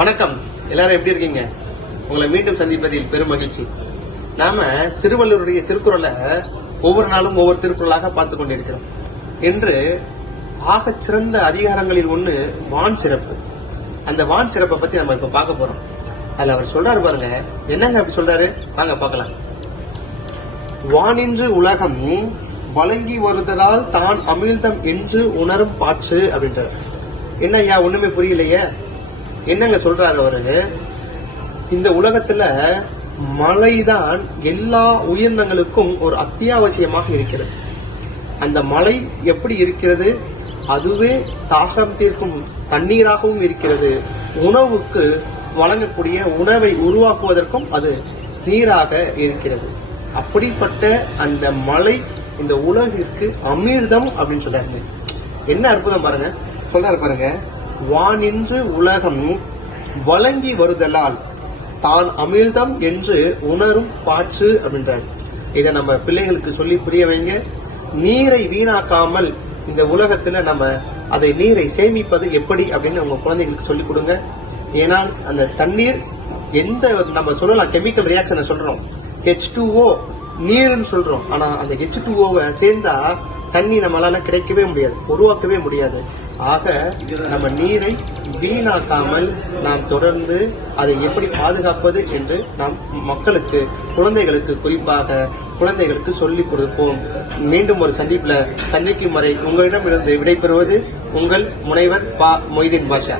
வணக்கம். எல்லாரும் எப்படி இருக்கீங்க? உங்களை மீண்டும் சந்திப்பதில் பெரும் மகிழ்ச்சி. நாம திருவள்ளுவருடைய திருக்குறளை ஒவ்வொரு நாளும் ஒவ்வொரு திருக்குறளாக பார்த்து கொண்டிருக்கிறோம். என்று ஆக சிறந்த அதிகாரங்களில் ஒண்ணு வான் சிறப்பு. அந்த வான் சிறப்பை பத்தி நம்ம இப்ப பார்க்க போறோம். அதுல அவர் சொல்றாரு பாருங்க. என்னங்க அப்படி சொல்றாரு? வாங்க பார்க்கலாம். வானின்று உலகம் வழங்கி வருதலால் தான் அமிழ்தம் என்று உணரும் பாற்று அப்படின்றார். என்ன ஐயா ஒண்ணுமே புரியலையே? என்னங்க சொல்றாரு அவரு? இந்த உலகத்துல மழைதான் எல்லா உயிரினங்களுக்கும் ஒரு அத்தியாவசியமாக இருக்கிறது. அந்த மழை எப்படி இருக்கிறது? அதுவே தாகம் தீர்க்கும் தண்ணீராகவும் இருக்கிறது. உணவுக்கு வழங்கக்கூடிய உணவை உருவாக்குவதற்கும் அது நீராக இருக்கிறது. அப்படிப்பட்ட அந்த மழை இந்த உலகிற்கு அமிர்தம் அப்படின்னு சொல்றாரு என்ன அற்புதம் பாருங்க. சொல்றாரு பாருங்க. வானின்று உலகம் வழங்கி வருதலால் தான் அமிழ்தம் என்று உணரும் பாற்று அப்படின்றார். இதை நம்ம பிள்ளைகளுக்கு சொல்லி புரிய வைங்க. நீரை வீணாக்காமல் இந்த உலகத்துல நம்ம அதை நீரை சேமிப்பது எப்படி அப்படின்னு உங்க குழந்தைகளுக்கு சொல்லிக் கொடுங்க. ஏன்னா அந்த தண்ணீர் எந்த நம்ம சொல்லலாம் கெமிக்கல் ரியாக்ஷனை சொல்றோம். ஹெச் டூஓ நீர்னு சொல்றோம். ஆனா அந்த ஹெச் டூஓவை சேர்ந்தா தண்ணி நம்மளால கிடைக்கவே முடியாது உருவாக்கவே முடியாது. ஆக நம்ம நீரை வீணாக்காமல் நாம் தொடர்ந்து அதை எப்படி பாதுகாப்பது என்று நாம் மக்களுக்கு குழந்தைகளுக்கு குறிப்பாக குழந்தைகளுக்கு சொல்லிக் கொடுப்போம். மீண்டும் ஒரு சந்திப்பில் சந்திக்கும் வரை உங்களிடமிருந்து விடைபெறுவது உங்கள் முனைவர் பா மொய்தீன் பாஷா.